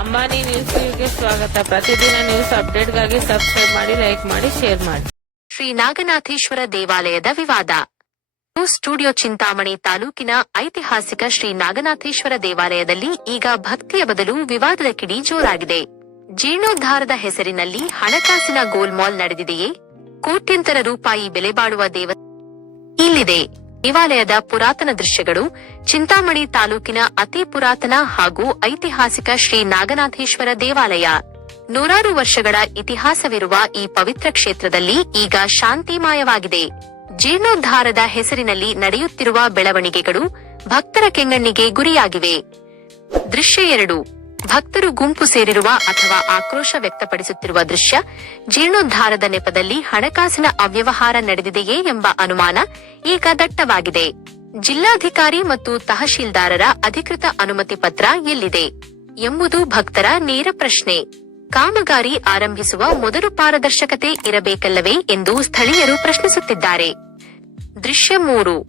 ಅಂಬಾನಿ ನ್ಯೂಸ್ಗೆ ಸ್ವಾಗತ. ಪ್ರತಿದಿನ ನ್ಯೂಸ್ ಅಪ್ಡೇಟ್ಗಾಗಿ ಸಬ್ಸ್ಕ್ರೈಬ್ ಮಾಡಿ, ಲೈಕ್ ಮಾಡಿ, ಶೇರ್ ಮಾಡಿ. ಶ್ರೀ ನಾಗನಾಥೇಶ್ವರ ದೇವಾಲಯದ ವಿವಾದ. ನ್ಯೂಸ್ ಸ್ಟುಡಿಯೋ ಚಿಂತಾಮಣಿ ತಾಲೂಕಿನ ಐತಿಹಾಸಿಕ ಶ್ರೀ ನಾಗನಾಥೇಶ್ವರ ದೇವಾಲಯದಲ್ಲಿ ಈಗ ಭಕ್ತಿಯ ಬದಲು ವಿವಾದದ ಕಿಡಿ ಜೋರಾಗಿದೆ. ಜೀರ್ಣೋದ್ಧಾರದ ಹೆಸರಿನಲ್ಲಿ ಹಣಕಾಸಿನ ಗೋಲ್ಮಾಲ್ ನಡೆದಿದೆಯೇ? ಕೋಟ್ಯಂತರ ರೂಪಾಯಿ ಬೆಲೆ ಬಾಳುವ ದೇವ ಇಲ್ಲಿದೆ. ದೇವಾಲಯದ ಪುರಾತನ ದೃಶ್ಯಗಳು ಚಿಂತಾಮಣಿ ತಾಲೂಕಿನ ಅತಿ ಪುರಾತನ ಹಾಗೂ ಐತಿಹಾಸಿಕ ಶ್ರೀ ನಾಗನಾಥೇಶ್ವರ ದೇವಾಲಯ. ನೂರಾರು ವರ್ಷಗಳ ಇತಿಹಾಸವಿರುವ ಈ ಪವಿತ್ರ ಕ್ಷೇತ್ರದಲ್ಲಿ ಈಗ ಶಾಂತಿಮಯವಾಗಿದೆ. ಜೀರ್ಣೋದ್ಧಾರದ ಹೆಸರಿನಲ್ಲಿ ನಡೆಯುತ್ತಿರುವ ಬೆಳವಣಿಗೆಗಳು ಭಕ್ತರ ಕೆಂಗಣ್ಣಿಗೆ ಗುರಿಯಾಗಿವೆ. ದೃಶ್ಯ ಎರಡು. ಭಕ್ತರು ಗುಂಪು ಸೇರಿರುವ ಅಥವಾ ಆಕ್ರೋಶ ವ್ಯಕ್ತಪಡಿಸುತ್ತಿರುವ ದೃಶ್ಯ, ಜೀರ್ಣೋದ್ಧಾರದ ನೆಪದಲ್ಲಿ ಹಣಕಾಸಿನ ಅವ್ಯವಹಾರ ನಡೆದಿದೆಯೇ ಎಂಬ ಅನುಮಾನ ಈಗ ದಟ್ಟವಾಗಿದೆ. ಜಿಲ್ಲಾಧಿಕಾರಿ ಮತ್ತು ತಹಶೀಲ್ದಾರರ ಅಧಿಕೃತ ಅನುಮತಿ ಪತ್ರ ಎಲ್ಲಿದೆ? ಎಂಬುದು ಭಕ್ತರ ನೇರ ಪ್ರಶ್ನೆ. ಕಾಮಗಾರಿ ಆರಂಭಿಸುವ ಮೊದಲು ಪಾರದರ್ಶಕತೆ ಇರಬೇಕಲ್ಲವೇ ಎಂದು ಸ್ಥಳೀಯರು ಪ್ರಶ್ನಿಸುತ್ತಿದ್ದಾರೆ. ದೃಶ್ಯ ಮೂರು.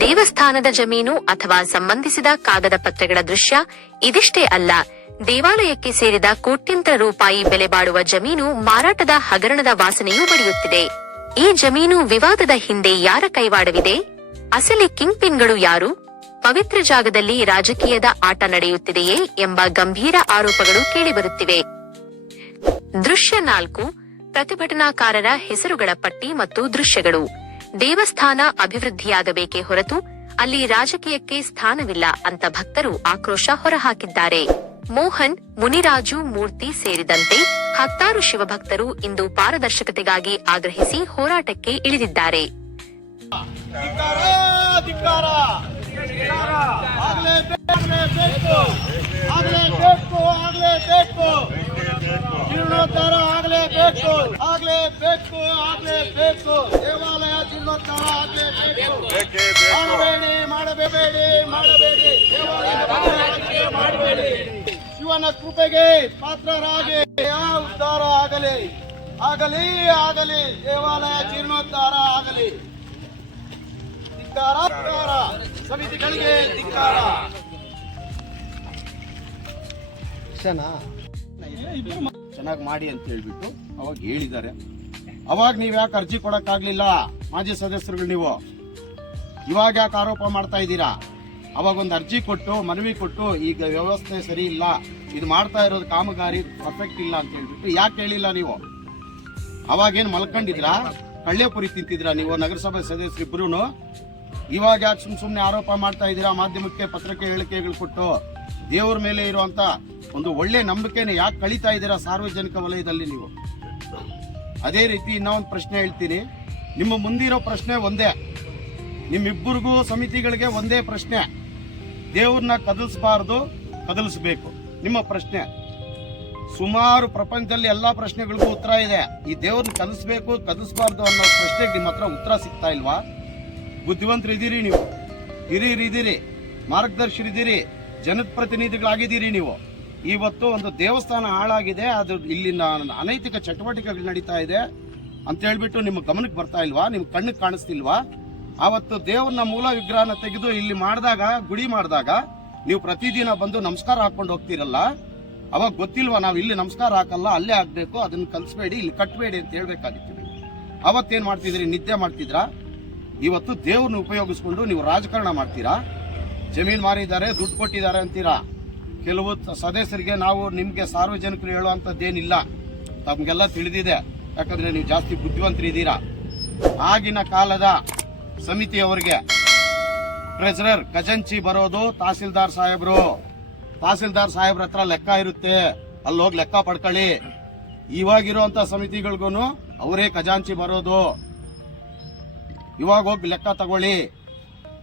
ದೇವಸ್ಥಾನದ ಜಮೀನು ಅಥವಾ ಸಂಬಂಧಿಸಿದ ಕಾಗದ ಪತ್ರಗಳ ದೃಶ್ಯ ಇದಿಷ್ಟೇ ಅಲ್ಲ. ದೇವಾಲಯಕ್ಕೆ ಸೇರಿದ ಕೋಟ್ಯಂತರ ರೂಪಾಯಿ ಬೆಲೆ ಬಾಳುವ ಜಮೀನು ಮಾರಾಟದ ಹಗರಣದ ವಾಸನೆಯೂ ಬಡಿಯುತ್ತಿದೆ ಈ ಜಮೀನು ವಿವಾದದ ಹಿಂದೆ ಯಾರ ಕೈವಾಡವಿದೆ? ಅಸಲಿ ಕಿಂಗ್ ಪಿನ್ಗಳು ಯಾರು? ಪವಿತ್ರ ಜಾಗದಲ್ಲಿ ರಾಜಕೀಯದ ಆಟ ನಡೆಯುತ್ತಿದೆಯೇ ಎಂಬ ಗಂಭೀರ ಆರೋಪಗಳು ಕೇಳಿಬರುತ್ತಿವೆ. ದೃಶ್ಯ ನಾಲ್ಕು, ಪ್ರತಿಭಟನಾಕಾರರ ಹೆಸರುಗಳ ಪಟ್ಟಿ ಮತ್ತು ದೃಶ್ಯಗಳು. ದೇವಸ್ಥಾನ ಅಭಿವೃದ್ಧಿಯಾಗಬೇಕೇ ಹೊರತು ಅಲ್ಲಿ ರಾಜಕೀಯಕ್ಕೆ ಸ್ಥಾನವಿಲ್ಲ ಅಂತ ಭಕ್ತರು ಆಕ್ರೋಶ ಹೊರಹಾಕಿದ್ದಾರೆ. ಮೋಹನ್, ಮುನಿರಾಜು ಮೂರ್ತಿ ಸೇರಿದಂತೆ ಹತ್ತಾರು ಶಿವಭಕ್ತರು ಇಂದು ಪಾರದರ್ಶಕತೆಗಾಗಿ ಆಗ್ರಹಿಸಿ ಹೋರಾಟಕ್ಕೆ ಇಳಿದಿದ್ದಾರೆ. ಮಾಡಬೇಡಿ ಮಾಡಬೇಡಿ ಮಾಡಬೇಡಿ ಮಾಡಬೇಡಿ ಶಿವನ ಕೃಪೆಗೆ ಪಾತ್ರರಾಗಿ ಉದ್ಧಾರ ಆಗಲಿ ಆಗಲಿ ಆಗಲಿ, ದೇವಾಲಯ ಜೀರ್ಣೋದ್ಧಾರ ಆಗಲಿ. ಧಿಕ್ಕಾರ ಸಮಿತಿಗಳಿಗೆ ಧಿಕ್ಕಾರ. ಚೆನ್ನಾಗಿ ಮಾಡಿ ಅಂತ ಹೇಳ್ಬಿಟ್ಟು ಅವಾಗ ಹೇಳಿದ್ದಾರೆ. ಅವಾಗ ನೀವ್ ಯಾಕೆ ಅರ್ಜಿ ಕೊಡಕ್ಕಾಗ್ಲಿಲ್ಲ? ಮಾಜಿ ಸದಸ್ಯರುಗಳು ನೀವು. ಇವಾಗ ಯಾಕೆ ಆರೋಪ ಮಾಡ್ತಾ ಇದ್ದೀರಾ? ಅವಾಗ ಒಂದು ಅರ್ಜಿ ಕೊಟ್ಟು, ಮನವಿ ಕೊಟ್ಟು, ಈಗ ವ್ಯವಸ್ಥೆ ಸರಿ ಇಲ್ಲ, ಇದು ಮಾಡ್ತಾ ಇರೋದು ಕಾಮಗಾರಿ ಪರ್ಫೆಕ್ಟ್ ಇಲ್ಲ ಅಂತ ಹೇಳ್ಬಿಟ್ಟು ಯಾಕೆ ಹೇಳಿಲ್ಲ ನೀವು? ಅವಾಗೇನು ಮಲ್ಕೊಂಡಿದ್ರಾ? ಕಳ್ಳೆಪುರಿ ತಿಂತಿದ್ರಾ ನೀವು, ನಗರಸಭೆ ಸದಸ್ಯರಿಬ್ರು ಇವಾಗ ಯಾಕೆ ಸುಮ್ ಸುಮ್ಮನೆ ಆರೋಪ ಮಾಡ್ತಾ ಇದ್ದೀರಾ? ಮಾಧ್ಯಮಕ್ಕೆ ಪತ್ರಕ್ಕೆ ಹೇಳಿಕೆಗಳು ಕೊಟ್ಟು ದೇವ್ರ ಮೇಲೆ ಇರುವಂತ ಒಂದು ಒಳ್ಳೆ ನಂಬಿಕೆನ ಯಾಕೆ ಕಳೀತಾ ಇದ್ದೀರಾ ಸಾರ್ವಜನಿಕ ವಲಯದಲ್ಲಿ ನೀವು? ಅದೇ ರೀತಿ ಇನ್ನೊಂದು ಪ್ರಶ್ನೆ ಹೇಳ್ತೀನಿ. ನಿಮ್ಮ ಮುಂದಿರೋ ಪ್ರಶ್ನೆ ಒಂದೇ. ನಿಮ್ಮಿಬ್ಬರಿಗೂ ಸಮಿತಿಗಳಿಗೆ ಒಂದೇ ಪ್ರಶ್ನೆ. ದೇವ್ರನ್ನ ಕದಲ್ಸ್ಬಾರ್ದು, ಕದಲಿಸ್ಬೇಕು. ನಿಮ್ಮ ಪ್ರಶ್ನೆ. ಸುಮಾರು ಪ್ರಪಂಚದಲ್ಲಿ ಎಲ್ಲಾ ಪ್ರಶ್ನೆಗಳಿಗೂ ಉತ್ತರ ಇದೆ. ಈ ದೇವ್ರನ್ನ ಕದಿಸ್ಬೇಕು ಕದಿಸ್ಬಾರ್ದು ಅನ್ನೋ ಪ್ರಶ್ನೆಗೆ ನಿಮ್ಮ ಹತ್ರ ಉತ್ತರ ಸಿಗ್ತಾ ಇಲ್ವಾ? ಬುದ್ಧಿವಂತರು ಇದ್ದೀರಿ ನೀವು. ಹಿರಿಯರು ಇದ್ದೀರಿ ಜನದ ಪ್ರತಿನಿಧಿಗಳಾಗಿದ್ದೀರಿ ನೀವು. ಇವತ್ತು ಒಂದು ದೇವಸ್ಥಾನ ಹಾಳಾಗಿದೆ. ಅದು ಇಲ್ಲಿನ ಅನೈತಿಕ ಚಟುವಟಿಕೆಗಳು ನಡೀತಾ ಇದೆ. ಅಂತ ಹೇಳ್ಬಿಟ್ಟು ನಿಮ್ಮ ಗಮನಕ್ಕೆ ಬರ್ತಾ ಇಲ್ವಾ? ನಿಮ್ಮ ಕಣ್ಣಿಗೆ ಕಾಣಿಸ್ತಿಲ್ವಾ? ಆವತ್ತು ದೇವ್ರನ್ನ ಮೂಲ ವಿಗ್ರಹನ ತೆಗೆದು ಇಲ್ಲಿ ಮಾಡಿದಾಗ, ಗುಡಿ ಮಾಡಿದಾಗ ನೀವು ಪ್ರತಿದಿನ ಬಂದು ನಮಸ್ಕಾರ ಹಾಕೊಂಡು ಹೋಗ್ತಿರಲ್ಲ? ಅವಾಗ ಗೊತ್ತಿಲ್ವಾ ನಾವು ಇಲ್ಲಿ ನಮಸ್ಕಾರ ಹಾಕಲ್ಲ, ಅಲ್ಲೇ ಆಗ್ಬೇಕು ಅದನ್ನ ಕಲಿಸ್ಬೇಡಿ, ಇಲ್ಲಿ ಕಟ್ಟಬೇಡಿ ಅಂತ ಹೇಳ್ಬೇಕಾಗಿತ್ತು ನೀವು ಅವತ್ತೇನ್ ಮಾಡ್ತಿದ್ರಿ? ನಿದ್ದೆ ಮಾಡ್ತಿದ್ರಾ? ಇವತ್ತು ದೇವ್ರನ್ನ ಉಪಯೋಗಿಸ್ಕೊಂಡು ನೀವು ರಾಜಕಾರಣ ಮಾಡ್ತೀರಾ? ಜಮೀನ್ ಮಾರಿದ್ದಾರೆ, ದುಡ್ಡು ಕೊಟ್ಟಿದ್ದಾರೆ ಅಂತೀರಾ? ಕೆಲವು ಸದಸ್ಯರಿಗೆ ನಾವು ನಿಮಗೆ ಸಾರ್ವಜನಿಕರು ಹೇಳುವಂಥದ್ದೇನಿಲ್ಲ. ತಮಗೆಲ್ಲ ತಿಳಿದಿದೆ. ಯಾಕಂದ್ರೆ ನೀವು ಜಾಸ್ತಿ ಬುದ್ಧಿವಂತರಿದ್ದೀರಾ? ಆಗಿನ ಕಾಲದ ಸಮಿತಿಯವರಿಗೆ ಟ್ರೆಜರರ್ ಖಜಾಂಚಿ ಬರೋದು ತಹಸೀಲ್ದಾರ್ ಸಾಹೇಬ್ರು. ತಹಸೀಲ್ದಾರ್ ಸಾಹೇಬ್ರ ಹತ್ರ ಲೆಕ್ಕ ಇರುತ್ತೆ. ಅಲ್ಲಿ ಹೋಗಿ ಲೆಕ್ಕ ಪಡ್ಕೊಳ್ಳಿ. ಇವಾಗಿರುವಂತ ಸಮಿತಿಗಳಿಗೂ ಅವರೇ ಖಜಾಂಚಿ ಬರೋದು. ಇವಾಗ ಹೋಗಿ ಲೆಕ್ಕ ತಗೊಳ್ಳಿ.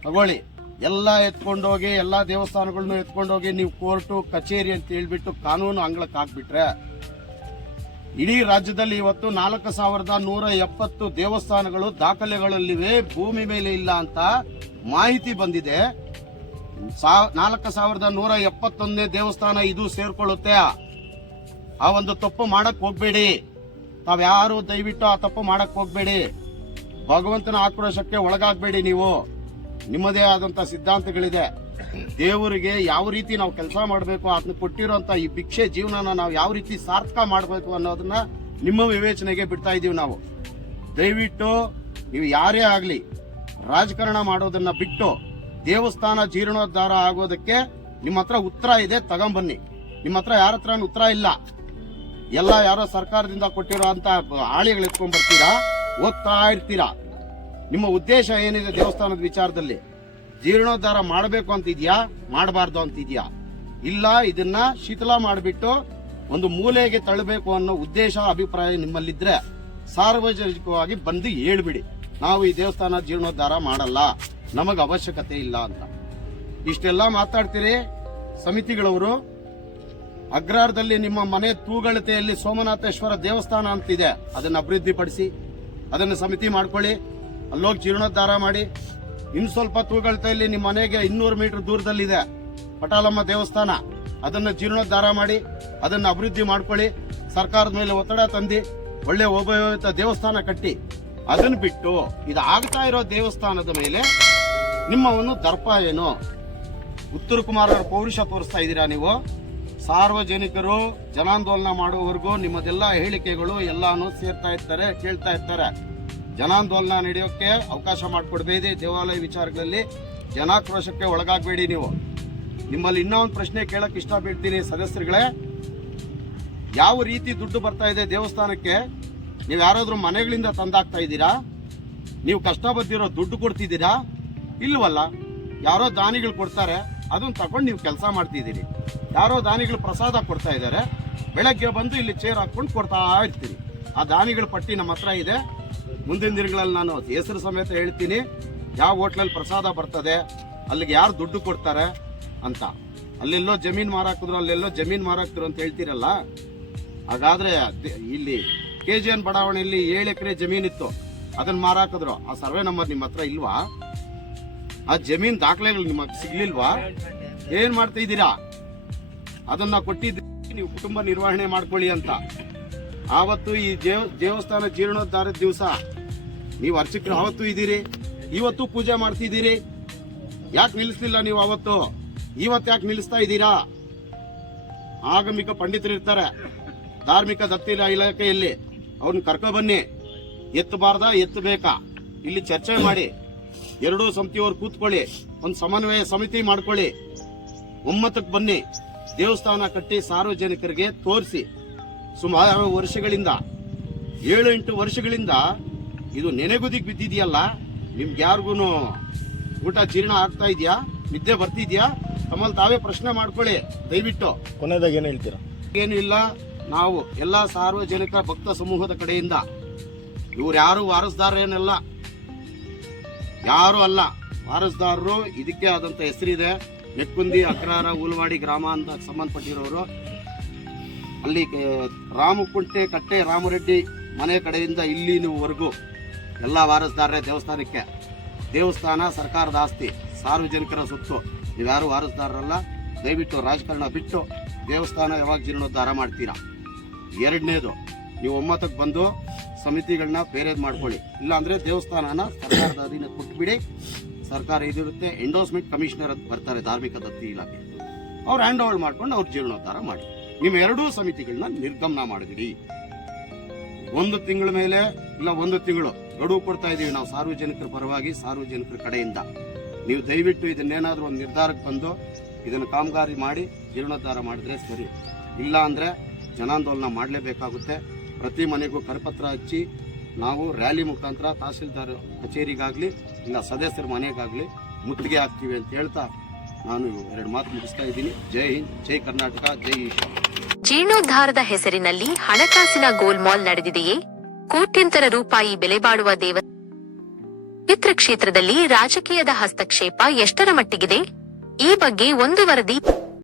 ತಗೊಳ್ಳಿ. ಎಲ್ಲ ಎತ್ಕೊಂಡೋಗಿ, ಎಲ್ಲ ದೇವಸ್ಥಾನಗಳನ್ನು ಎತ್ಕೊಂಡೋಗಿ ನೀವು ಕೋರ್ಟು, ಕಚೇರಿ ಅಂತ ಹೇಳ್ಬಿಟ್ಟು ಕಾನೂನು ಅಂಗಳಕ್ಕೆ ಹಾಕ್ಬಿಟ್ರೆ ಇಡೀ ರಾಜ್ಯದಲ್ಲಿ ಇವತ್ತು ನಾಲ್ಕು ಸಾವಿರದ ನೂರ ಎಪ್ಪತ್ತು ದೇವಸ್ಥಾನಗಳು ದಾಖಲೆಗಳಲ್ಲಿವೆ. ಭೂಮಿ ಮೇಲೆ ಇಲ್ಲ ಅಂತ ಮಾಹಿತಿ ಬಂದಿದೆ. ನಾಲ್ಕು ಸಾವಿರದ ನೂರ ಎಪ್ಪತ್ತೊಂದನೇ ದೇವಸ್ಥಾನ ಇದು ಸೇರ್ಕೊಳ್ಳುತ್ತೆ. ಆ ಒಂದು ತಪ್ಪು ಮಾಡಕ್ ಹೋಗ್ಬೇಡಿ. ತಾವ್ಯಾರು ದಯವಿಟ್ಟು ಆ ತಪ್ಪು ಮಾಡಕ್ ಹೋಗ್ಬೇಡಿ. ಭಗವಂತನ ಆಕ್ರೋಶಕ್ಕೆ ಒಳಗಾಗಬೇಡಿ ನೀವು. ನಿಮ್ಮದೇ ಆದಂತ ಸಿದ್ಧಾಂತಗಳಿದೆ. ದೇವರಿಗೆ ಯಾವ ರೀತಿ ನಾವು ಕೆಲಸ ಮಾಡಬೇಕು ಅದನ್ನ ಕೊಟ್ಟಿರೋಂತ ಈ ಭಿಕ್ಷೆ ಜೀವನನ ನಾವು ಯಾವ ರೀತಿ ಸಾರ್ಥಕ ಮಾಡಬೇಕು ಅನ್ನೋದನ್ನ ನಿಮ್ಮ ವಿವೇಚನೆಗೆ ಬಿಡ್ತಾ ಇದೀವಿ ನಾವು. ದಯವಿಟ್ಟು ನೀವು ಯಾರೇ ಆಗ್ಲಿ ರಾಜಕಾರಣ ಮಾಡೋದನ್ನ ಬಿಟ್ಟು ದೇವಸ್ಥಾನ ಜೀರ್ಣೋದ್ಧಾರ ಆಗೋದಕ್ಕೆ ನಿಮ್ಮ ಹತ್ರ ಉತ್ತರ ಇದೆ, ತಗೊಂಬನ್ನಿ. ನಿಮ್ಮ ಹತ್ರ ಯಾರ ಹತ್ರ ಉತ್ತರ ಇಲ್ಲ. ಎಲ್ಲ ಯಾರೋ ಸರ್ಕಾರದಿಂದ ಕೊಟ್ಟಿರೋ ಅಂತ ಎತ್ಕೊಂಡ್ ಬರ್ತೀರಾ ಓದ್ತಾ ಇರ್ತೀರಾ? ನಿಮ್ಮ ಉದ್ದೇಶ ಏನಿದೆ ದೇವಸ್ಥಾನದ ವಿಚಾರದಲ್ಲಿ? ಜೀರ್ಣೋದ್ಧಾರ ಮಾಡಬೇಕು ಅಂತಿದ್ಯಾ? ಮಾಡಬಾರ್ದು ಅಂತಿದ್ಯಾ? ಇಲ್ಲ, ಇದನ್ನ ಶಿಥಿಲ ಮಾಡಿಬಿಟ್ಟು ಒಂದು ಮೂಲೆಗೆ ತಳ್ಳಬೇಕು ಅನ್ನೋ ಉದ್ದೇಶ, ಅಭಿಪ್ರಾಯ ನಿಮ್ಮಲ್ಲಿದ್ರೆ ಸಾರ್ವಜನಿಕವಾಗಿ ಬಂದು ಹೇಳ್ಬಿಡಿ. ನಾವು ಈ ದೇವಸ್ಥಾನ ಜೀರ್ಣೋದ್ಧಾರ ಮಾಡಲ್ಲ. ನಮಗೆ ಅವಶ್ಯಕತೆ ಇಲ್ಲ ಅಂತ. ಇಷ್ಟೆಲ್ಲ ಮಾತಾಡ್ತೀರಿ ಸಮಿತಿಗಳವರು? ಅಗ್ರಾರದಲ್ಲಿ ನಿಮ್ಮ ಮನೆ ತೂಗಳತೆಯಲ್ಲಿ ಸೋಮನಾಥೇಶ್ವರ ದೇವಸ್ಥಾನ ಅಂತಿದೆ. ಅದನ್ನ ಅಭಿವೃದ್ಧಿಪಡಿಸಿ, ಅದನ್ನು ಸಮಿತಿ ಮಾಡ್ಕೊಳ್ಳಿ. ಅಲ್ಲೋಗಿ ಜೀರ್ಣೋದ್ಧಾರ ಮಾಡಿ. ಇನ್ನು ಸ್ವಲ್ಪ ತೂಗಳತೆಯಲ್ಲಿ ನಿಮ್ಮ ಮನೆಗೆ ಇನ್ನೂರು ಮೀಟರ್ ದೂರದಲ್ಲಿದೆ. ಪಟಾಲಮ್ಮ ದೇವಸ್ಥಾನ. ಅದನ್ನು ಜೀರ್ಣೋದ್ಧಾರ ಮಾಡಿ, ಅದನ್ನು ಅಭಿವೃದ್ಧಿ ಮಾಡ್ಕೊಳ್ಳಿ. ಸರ್ಕಾರದ ಮೇಲೆ ಒತ್ತಡ ತಂದಿ, ಒಳ್ಳೆ ಉಪಯೋಗಿತ ದೇವಸ್ಥಾನ ಕಟ್ಟಿ. ಅದನ್ನ ಬಿಟ್ಟು ಇದು ಆಗ್ತಾ ಇರೋ ದೇವಸ್ಥಾನದ ಮೇಲೆ ನಿಮ್ಮ ಒಂದು ದರ್ಪ ಏನು? ಉತ್ತರ ಕುಮಾರರ ಪೌರುಷ ತೋರಿಸ್ತಾ ಇದ್ದೀರಾ ನೀವು? ಸಾರ್ವಜನಿಕರು ಜನಾಂದೋಲನ ಮಾಡುವವರೆಗೂ ನಿಮ್ಮದೆಲ್ಲ ಹೇಳಿಕೆಗಳು ಎಲ್ಲಾನು ಸೇರ್ತಾ ಇರ್ತಾರೆ, ಕೇಳ್ತಾ ಇರ್ತಾರೆ. ಜನಾಂದೋಲನ ನಡೆಯೋಕ್ಕೆ ಅವಕಾಶ ಮಾಡಿಕೊಡ್ಬೇಡಿ ದೇವಾಲಯ ವಿಚಾರಗಳಲ್ಲಿ. ಜನಾಕ್ರೋಶಕ್ಕೆ ಒಳಗಾಗಬೇಡಿ ನೀವು. ನಿಮ್ಮಲ್ಲಿ ಇನ್ನೂ ಒಂದು ಪ್ರಶ್ನೆ ಕೇಳಕ್ಕೆ ಇಷ್ಟಪಡ್ತೀನಿ ಸದಸ್ಯರುಗಳೇ. ಯಾವ ರೀತಿ ದುಡ್ಡು ಬರ್ತಾ ಇದೆ ದೇವಸ್ಥಾನಕ್ಕೆ? ನೀವು ಯಾರಾದರೂ ಮನೆಗಳಿಂದ ತಂದಾಗ್ತಾ ಇದ್ದೀರಾ? ನೀವು ಕಷ್ಟ ಬಂದಿರೋ ದುಡ್ಡು ಕೊಡ್ತಿದ್ದೀರಾ? ಇಲ್ವಲ್ಲ, ಯಾರೋ ದಾನಿಗಳು ಕೊಡ್ತಾರೆ, ಅದನ್ನು ತಗೊಂಡು ನೀವು ಕೆಲಸ ಮಾಡ್ತಿದ್ದೀರಿ. ಯಾರೋ ದಾನಿಗಳು ಪ್ರಸಾದ ಕೊಡ್ತಾ ಇದ್ದಾರೆ, ಬೆಳಗ್ಗೆ ಬಂದು ಇಲ್ಲಿ ಚೇರ್ ಹಾಕ್ಕೊಂಡು ಕೊಡ್ತಾ ಇರ್ತೀರಿ. ಆ ದಾನಿಗಳ ಪಟ್ಟಿ ನಮ್ಮ ಹತ್ರ ಇದೆ. ಮುಂದಿನ ದಿನಗಳಲ್ಲಿ ನಾನು ಹೆಸರು ಸಮೇತ ಹೇಳ್ತೀನಿ, ಯಾವ ಹೋಟ್ಲಲ್ಲಿ ಪ್ರಸಾದ ಬರ್ತದೆ, ಅಲ್ಲಿಗೆ ಯಾರು ದುಡ್ಡು ಕೊಡ್ತಾರೆ ಅಂತ. ಅಲ್ಲೆಲ್ಲೋ ಜಮೀನು ಮಾರಾಕಿದ್ರು ಅಲ್ಲೆಲ್ಲೋ ಜಮೀನು ಮಾರಾಕ್ತಿರು ಅಂತ ಹೇಳ್ತೀರಲ್ಲ? ಹಾಗಾದ್ರೆ ಇಲ್ಲಿ ಕೆ ಜಿ ಎನ್ ಬಡಾವಣೆಯಲ್ಲಿ ಏಳು ಎಕರೆ ಜಮೀನಿತ್ತು ಅದನ್ನ ಮಾರಾಕಿದ್ರು ಆ ಸರ್ವೆ ನಂಬರ್ ನಿಮ್ಮ ಹತ್ರ ಇಲ್ವಾ? ಆ ಜಮೀನ್ ದಾಖಲೆಗಳು ನಿಮಗೆ ಸಿಗ್ಲಿಲ್ವಾ? ಏನ್ ಮಾಡ್ತಾ ಇದ್ದೀರಾ? ಅದನ್ನ ಕೊಟ್ಟಿದ್ರೆ ನೀವು ಕುಟುಂಬ ನಿರ್ವಹಣೆ ಮಾಡ್ಕೊಳ್ಳಿ ಅಂತ. ಆವತ್ತು ಈ ದೇವ, ದೇವಸ್ಥಾನ ಜೀರ್ಣೋದ್ಧಾರದ ದಿವಸ. ನೀವು ಅರ್ಚಕರು ಆವತ್ತು ಇದ್ದೀರಿ, ಇವತ್ತು ಪೂಜೆ ಮಾಡ್ತಿದ್ದೀರಿ. ಯಾಕೆ ನಿಲ್ಲಿಸ್ಲಿಲ್ಲ ನೀವು ಅವತ್ತು ಇವತ್ತು ಯಾಕೆ ನಿಲ್ಲಿಸ್ತಾ ಇದ್ದೀರಾ? ಆಗಮಿಕ ಪಂಡಿತರು ಇರ್ತಾರೆ. ಧಾರ್ಮಿಕ ದತ್ತಿ ಇಲಾಖೆಯಲ್ಲಿ ಅವ್ರನ್ನ ಕರ್ಕೊ ಬನ್ನಿ. ಎತ್ತಬಾರ್ದ, ಎತ್ತಬೇಕಾ? ಇಲ್ಲಿ ಚರ್ಚೆ ಮಾಡಿ. ಎರಡೂ ಸಮಿತಿಯವರು ಕೂತ್ಕೊಳ್ಳಿ. ಒಂದು ಸಮನ್ವಯ ಸಮಿತಿ ಮಾಡ್ಕೊಳ್ಳಿ. ಒಮ್ಮತಕ್ಕೆ ಬನ್ನಿ. ದೇವಸ್ಥಾನ ಕಟ್ಟಿ ಸಾರ್ವಜನಿಕರಿಗೆ ತೋರಿಸಿ. ಸುಮಾರು ವರ್ಷಗಳಿಂದ ಏಳು ಎಂಟು ವರ್ಷಗಳಿಂದ ಇದು ನೆನೆಗುದಿಗೆ ಬಿದ್ದಿದೆಯಲ್ಲ? ನಿಮ್ಗೆ ಯಾರಿಗೂ ಊಟ ಜೀರ್ಣ ಆಗ್ತಾ ಇದೆಯಾ? ನಿದ್ದೆ ಬರ್ತಿದ್ಯಾ? ತಮ್ಮಲ್ಲಿ ತಾವೇ ಪ್ರಶ್ನೆ ಮಾಡ್ಕೊಳ್ಳಿ ದಯವಿಟ್ಟು. ಕೊನೆಯದಾಗ ಏನು ಹೇಳ್ತೀರಾ? ಏನು ಇಲ್ಲ ನಾವು ಎಲ್ಲ ಸಾರ್ವಜನಿಕ ಭಕ್ತ ಸಮೂಹದ ಕಡೆಯಿಂದ ಇವ್ರು ಯಾರು ವಾರಸ್ದಾರೇನಲ್ಲ ಯಾರು ಅಲ್ಲ. ವಾರಸ್ದಾರರು ಇದಕ್ಕೆ ಆದಂತ ಹೆಸರಿದೆ. ನೆಕ್ಕುಂದಿ ಅಕ್ರಾರ ಉಲ್ವಾಡಿ ಗ್ರಾಮ ಅಂತ ಸಂಬಂಧಪಟ್ಟಿರೋರು. ಅಲ್ಲಿ ರಾಮಕುಂಟೆ ಕಟ್ಟೆ ರಾಮರೆಡ್ಡಿ ಮನೆ ಕಡೆಯಿಂದ ಇಲ್ಲಿನವರೆಗೂ ಎಲ್ಲ ವಾರಸ್ದಾರರೇ ದೇವಸ್ಥಾನಕ್ಕೆ. ದೇವಸ್ಥಾನ ಸರ್ಕಾರದ ಆಸ್ತಿ, ಸಾರ್ವಜನಿಕರ ಸುತ್ತು. ನೀವ್ಯಾರು ವಾರಸ್ದಾರರಲ್ಲ, ದಯವಿಟ್ಟು ರಾಜಕಾರಣ ಬಿಟ್ಟು ದೇವಸ್ಥಾನ ಯಾವಾಗ ಜೀರ್ಣೋದ್ಧಾರ ಮಾಡ್ತೀರಾ? ಎರಡನೇದು, ನೀವು ಒಮ್ಮತಕ್ಕೆ ಬಂದು ಸಮಿತಿಗಳನ್ನ ಬೇರೆದು ಮಾಡ್ಕೊಳ್ಳಿ. ಇಲ್ಲಾಂದರೆ ದೇವಸ್ಥಾನನ ಸರ್ಕಾರದ ಅಧೀನ ಕೊಟ್ಬಿಡಿ ಸರ್ಕಾರ ಇದಿರುತ್ತೆ ಎಂಡೋಸ್ಮೆಂಟ್ ಕಮಿಷನರ್ ಬರ್ತಾರೆ ಧಾರ್ಮಿಕ ದತ್ತಿ ಇಲಾಖೆ. ಅವ್ರು ಹ್ಯಾಂಡ್ ಓವರ್ ಮಾಡ್ಕೊಂಡು ಅವ್ರು ಜೀರ್ಣೋದ್ಧಾರ ಮಾಡಿ. ನಿಮ್ಮ ಎರಡೂ ಸಮಿತಿಗಳನ್ನ ನಿರ್ಗಮನ ಮಾಡಿದಿರಿ ಒಂದು ತಿಂಗಳ ಮೇಲೆ, ಇಲ್ಲ ಒಂದು ತಿಂಗಳು ಗಡುವು ಕೊಡ್ತಾ ಇದ್ದೀವಿ ನಾವು ಸಾರ್ವಜನಿಕರ ಪರವಾಗಿ, ಸಾರ್ವಜನಿಕರ ಕಡೆಯಿಂದ. ನೀವು ದಯವಿಟ್ಟು ಇದನ್ನೇನಾದರೂ ಒಂದು ನಿರ್ಧಾರಕ್ಕೆ ಬಂದು ಇದನ್ನು ಕಾಮಗಾರಿ ಮಾಡಿ, ಜೀರ್ಣೋದ್ಧಾರ ಮಾಡಿದ್ರೆ ಸರಿ. ಇಲ್ಲ ಅಂದ್ರೆ ಜನಾಂದೋಲನ ಮಾಡಲೇಬೇಕಾಗುತ್ತೆ. ಪ್ರತಿ ಮನೆಗೂ ಕರಪತ್ರ ಹಚ್ಚಿ, ನಾವು ರ್ಯಾಲಿ ಮುಖಾಂತರ ತಹಸೀಲ್ದಾರ್ ಕಚೇರಿಗಾಗಲಿ, ಇಲ್ಲ ಸದಸ್ಯರ ಮನೆಗಾಗ್ಲಿ ಮುತ್ತಿಗೆ ಹಾಕ್ತೀವಿ ಅಂತ ಹೇಳ್ತಾ ನಾನು ಎರಡು ಮಾತು ಮುಗಿಸ್ತಾ ಇದ್ದೀನಿ. ಜೈ ಹಿಂದ್, ಜೈ ಕರ್ನಾಟಕ, ಜೈ ಈಶಾ. ಜೀರ್ಣೋದ್ಧಾರದ ಹೆಸರಿನಲ್ಲಿ ಹಣಕಾಸಿನ ಗೋಲ್ಮಾಲ್ ನಡೆದಿದೆಯೇ? ಕೋಟ್ಯಂತರ ರೂಪಾಯಿ ಬೆಲೆ ಬಾಳುವ ದೇವ ಚಿತ್ರ ಕ್ಷೇತ್ರದಲ್ಲಿ ರಾಜಕೀಯದ ಹಸ್ತಕ್ಷೇಪ ಎಷ್ಟರ ಮಟ್ಟಿಗಿದೆ? ಈ ಬಗ್ಗೆ ಒಂದು ವರದಿ